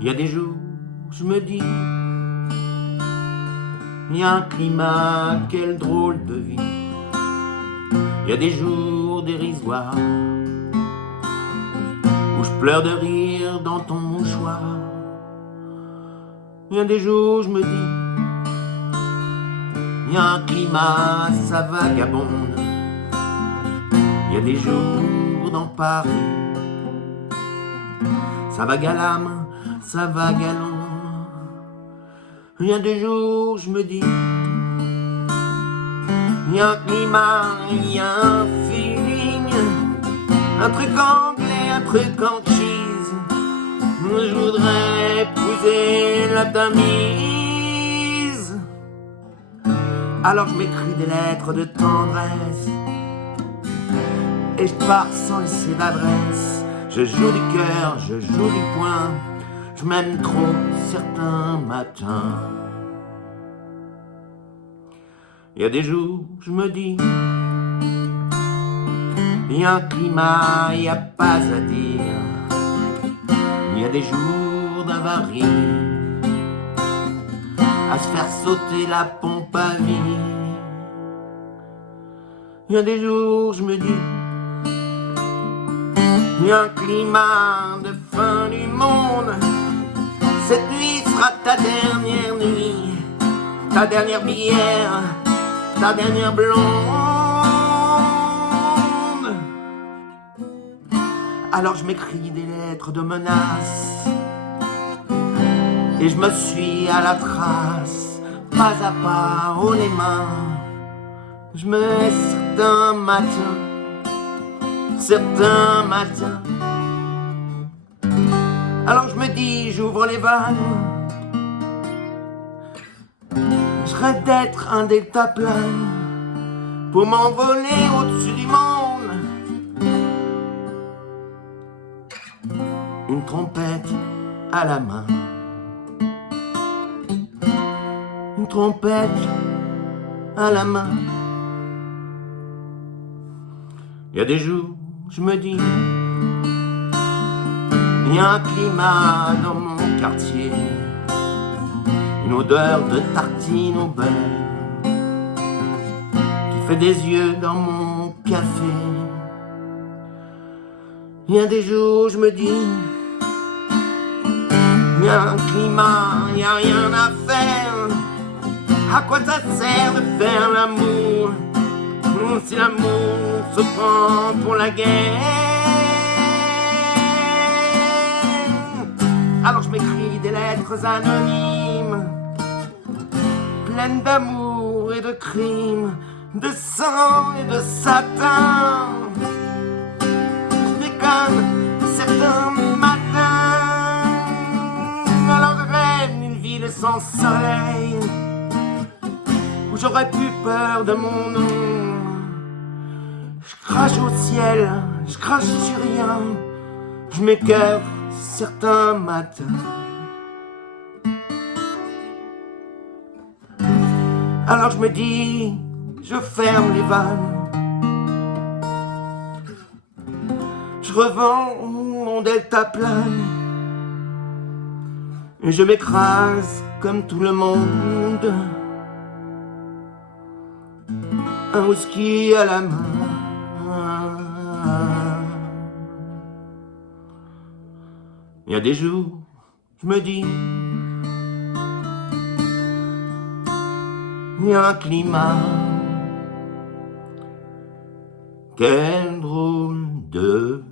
Il y a des jours, je me dis, il y a un climat, quelle drôle de vie. Il y a des jours dérisoires où je pleure de rire dans ton mouchoir. Il y a des jours, je me dis, il y a un climat, ça vagabonde. Il y a des jours dans Paris, ça va galame, ça va galant. Il y a des jours, je me dis, il y a un climat, il y a un feeling, un truc anglais, un truc en cheese. Je voudrais épouser la Tamise. Alors je m'écris des lettres de tendresse et je pars sans laisser d'adresse. Je joue du cœur, je joue du poing. Je m'aime trop certains matins. Il y a des jours, je me dis, il y a un climat, il n'y a pas à dire. Il y a des jours d'avarie, à se faire sauter la pompe à vie. Il y a des jours, je me dis, il y a un climat de fin du monde. Cette nuit sera ta dernière nuit, ta dernière bière, ta dernière blonde. Alors je m'écris des lettres de menaces et je me suis à la trace, pas à pas, haut les mains. Je me laisse certains matins. Alors je me dis, j'ouvre les vannes, je rêve d'être un deltaplane pour m'envoler au-dessus du monde. Une trompette à la main, une trompette à la main. Il y a des jours, je me dis, il y a un climat dans mon quartier, une odeur de tartine au beurre qui fait des yeux dans mon café. Il y a des jours, je me dis, il y a un climat, il n'y a rien à faire. À quoi ça sert de faire l'amour si l'amour se prend pour la guerre? Alors je m'écris des lettres anonymes, pleines d'amour et de crimes, de sang et de satin. Je déconne certains matins. Alors je rêve d'une ville sans soleil, où j'aurais plus peur de mon nom. Je crache au ciel, je crache sur rien, je m'écœure certains matins. Alors je me dis, je ferme les vannes, je revends mon deltaplane et je m'écrase comme tout le monde, un whisky à la main. Il y a des jours, je me dis, il y a un climat, quel drôle de